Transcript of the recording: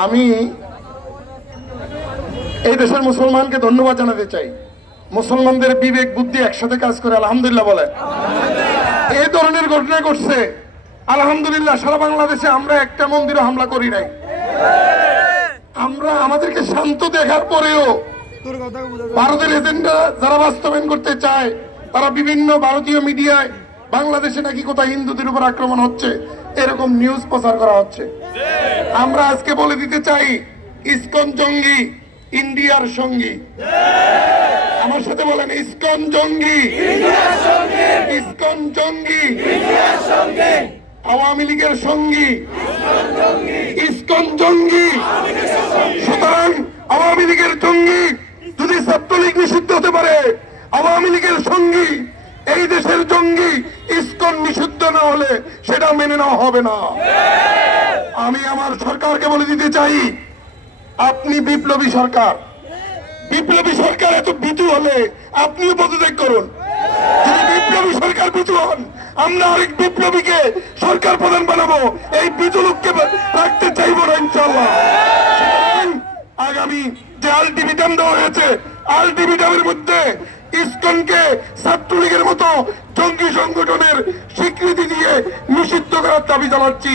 আমি এই দেশের মুসলমানকে ধন্যবাদ জানাতে চাই। মুসলমানদের বিবেক বুদ্ধি একসাথে কাজ করে, আলহামদুলিল্লাহ বলেন। এই ধরনের ঘটনা ঘটছে, আলহামদুলিল্লাহ। সারা বাংলাদেশে আমরা একটা মন্দিরও হামলা করি নাই। আমরা আমাদেরকে শান্ত দেখার পরেও ভারতের এজেন্ডা যারা বাস্তবায়ন করতে চায়, তারা বিভিন্ন ভারতীয় মিডিয়ায় বাংলাদেশে নাকি কোথায় হিন্দুদের উপর আক্রমণ হচ্ছে এরকম নিউজ প্রচার করা হচ্ছে। আমরা আজকে বলে দিতে চাই, ইসকন জঙ্গি, ইন্ডিয়ার সঙ্গী। আমার সাথে বলেন, ইসকন জঙ্গি, ইসকন জঙ্গি, আওয়ামী লীগের সঙ্গী, ইসকন জঙ্গি। সুতরাং আওয়ামী লীগের জঙ্গি যদি ছাত্রলীগ নিষিদ্ধ হতে পারে, আওয়ামী লীগের সঙ্গী এই দেশের জঙ্গি ইসকন নিষিদ্ধ না হলে সেটা মেনে নেওয়া হবে না। আমি আমার সরকারকে বলে দিতে চাই, আপনি বিপ্লবী সরকার। বিপ্লবী সরকার এত ভীতু হলে আপনিও পদত্যাগ করুন। যদি বিপ্লবী সরকার ভীতু হন, আমরা আরেক বিপ্লবীকে সরকার প্রধান বানাবো। এই ভীতু লোককে রাখতে চাইবো না ইনশাআল্লাহ। আগামী যে আলটিমেটাম দেওয়া হয়েছে, আলটিমেটামের মধ্যে ইসকনকে ছাত্রলীগের মতো জঙ্গি সংগঠনের স্বীকৃতি দিয়ে নিষিদ্ধ করার দাবি জানাচ্ছি।